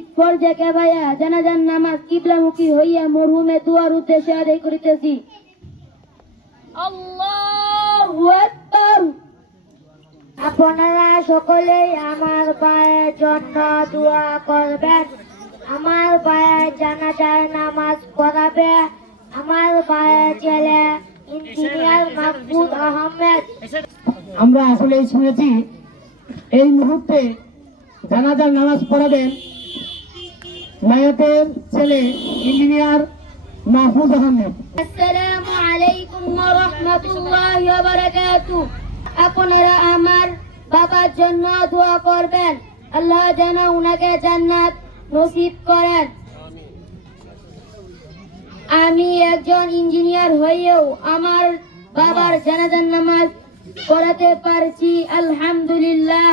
শহীদ ফরজে কেবায়া জানাজান নামাজ কিবলামুখী হইয়া মরহুমে দুয়ার উদ্দেশ্যে আদায় করিতেছি। আপনারা সকলেই আমার ভাইয়ের জন্য দোয়া করবেন। আমার ভাইয়ের জানাজার নামাজ পড়াবে। আমার ভাইয়ের ছেলে ইঞ্জিনিয়ার মাহমুদ আহমেদ। আমরা আসলে শুনেছি এই মুহূর্তে জানাজার নামাজ পড়াবেন মায়াতের ছেলে ইঞ্জিনিয়ার মাহফুজ আহমেদ আসসালামু আলাইকুম ওয়া রাহমাতুল্লাহি ওয়া আপনারা আমার বাবার জন্য দোয়া করবেন। আল্লাহ যেন উনাকে জান্নাত নসিব করেন। আমি একজন ইঞ্জিনিয়ার হয়েও আমার বাবার জানাজার নামাজ পড়াতে পারছি, আলহামদুলিল্লাহ।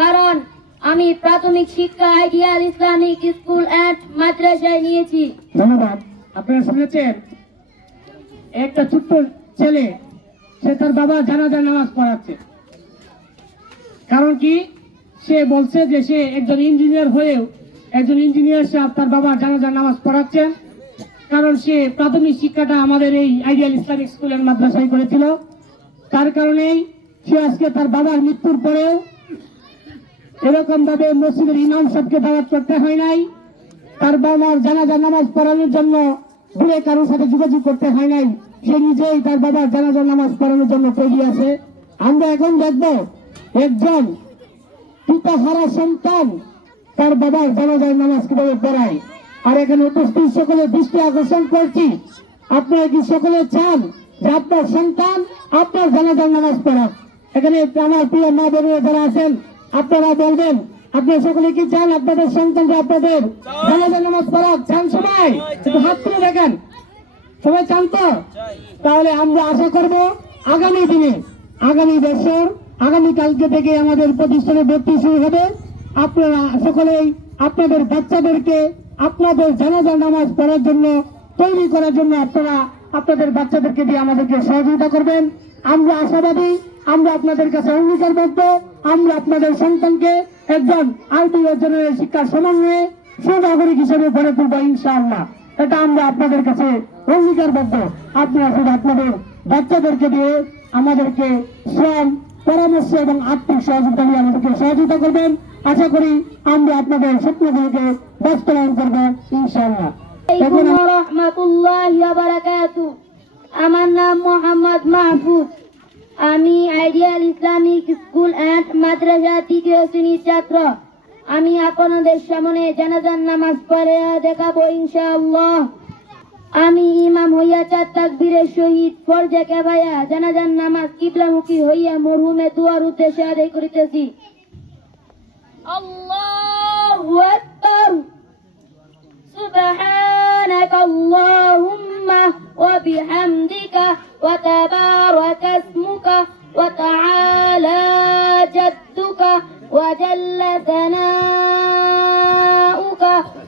কারণ আমি প্রাথমিক শিক্ষা আইডিয়াল ইসলামিক স্কুল অ্যান্ড মাদ্রাসায় নিয়েছি। ধন্যবাদ। আপনারা শুনেছেন? একটা ছোট্ট ছেলে, সে তার বাবা জানাজার নামাজ পড়াচ্ছে। কারণ কি? সে বলছে যে সে একজন ইঞ্জিনিয়ার হয়েও একজন ইঞ্জিনিয়ার সাহেব তার বাবা জানাজার নামাজ পড়াচ্ছেন। কারণ সে প্রাথমিক শিক্ষাটা আমাদের এই আইডিয়াল ইসলামিক স্কুলের মাদ্রাসায় করেছিল। তার কারণেই সে আজকে তার বাবার মৃত্যুর পরেও এরকম ভাবে মসজিদের ইমাম সাহেবকে দাওয়াত করতে হয় নাই। তার বাবার জানাজা নামাজ পড়ানোর জন্য দূরে কারোর সাথে যোগাযোগ করতে হয় নাই। সে নিজেই তার বাবার জানাজা নামাজ পড়ানোর জন্য তৈরি আছে। আমরা এখন দেখব একজন পিতা সন্তান তার বাবার জানাজার নামাজ কীভাবে পড়ায়। আর এখানে উপস্থিত সকলে দৃষ্টি আকর্ষণ করছি। আপনারা কি সকলে চান যে আপনার সন্তান আপনার জানাজার নামাজ পড়াক? এখানে আমার প্রিয় মা বোনেরা যারা আছেন আপনারা বলবেন আপনারা সকলে কি চান আপনাদের সন্তানরা আপনাদের জানাজার নামাজ পড়াক? চান সবাই? একটু হাত তুলে দেখেন। সবাই চান তো? তাহলে আমরা আশা করব, আগামী দিনে, আগামী বছর, আগামী কালকে থেকে আমাদের প্রতিষ্ঠানে ভর্তি শুরু হবে। আপনারা সকলেই আপনাদের বাচ্চাদেরকে আপনাদের জানাজা নামাজ পড়ার জন্য, তৈরি করার জন্য আপনারা আপনাদের বাচ্চাদেরকে দিয়ে আমাদেরকে সহযোগিতা করবেন। আমরা আশাবাদী, আমরা আপনাদের কাছে অঙ্গীকারবদ্ধ। আমরা আপনাদের সন্তানকে একজন আইটি অর্জনের শিক্ষার সমন্বয়ে সুনাগরিক হিসেবে গড়ে তুলব ইনশাআল্লাহ। এটা আমরা আপনাদের কাছে অঙ্গীকারবদ্ধ। আপনারা শুধু আপনাদের বাচ্চাদেরকে দিয়ে আমাদেরকে শ্রম, পরামর্শ এবং আর্থিক সহযোগিতা নিয়ে আমাদেরকে সহযোগিতা করবেন। আশা করি আমরা আপনাদের স্বপ্নগুলোকে বাস্তবায়ন করব ইনশাআল্লাহ। আমার নাম মোহাম্মদ মাহফুজ। আমি ideal Islamic school and madrasa তৃতীয় শ্রেণির ছাত্র। আমি আপনাদের সামনে জানাজান নামাজ পড়ে দেখাবো ইনশাআল্লাহ। আমি ইমাম হইয়া চার তাকবীরের শহীদ ফরজে কেবাইয়া জানাজান নামাজ কিবলামুখী হইয়া মরহুমে দুয়ার উদ্দেশ্যে আদায় করিতেছি। আল্লাহু আকবার। সুবহানাকাল্লাহুম্মা ওয়া বিহামদিকা ওয়া তাবারাকাস وتعالى جدك وجل ثناؤك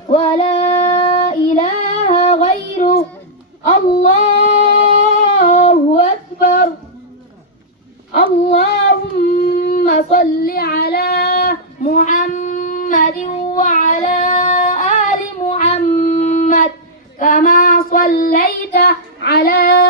ولا إله غيرك الله أكبر. اللهم صل على محمد وعلى آل محمد كما صليت على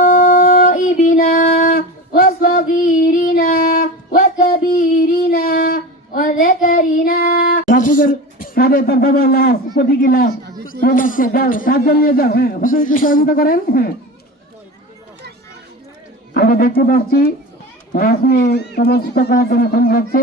وغائبنا وصغيرنا وكبيرنا وذكرنا রাজুদের কাঁধে তার বাবা লাশ প্রতীকী লাশ সে যাচ্ছে যাও সাতজন নিয়ে যাও হ্যাঁ হুজুর একটু সহযোগিতা করেন হ্যাঁ আমরা দেখতে পাচ্ছি লাশ নিয়ে প্রদর্শিত করার জন্য ফোন যাচ্ছে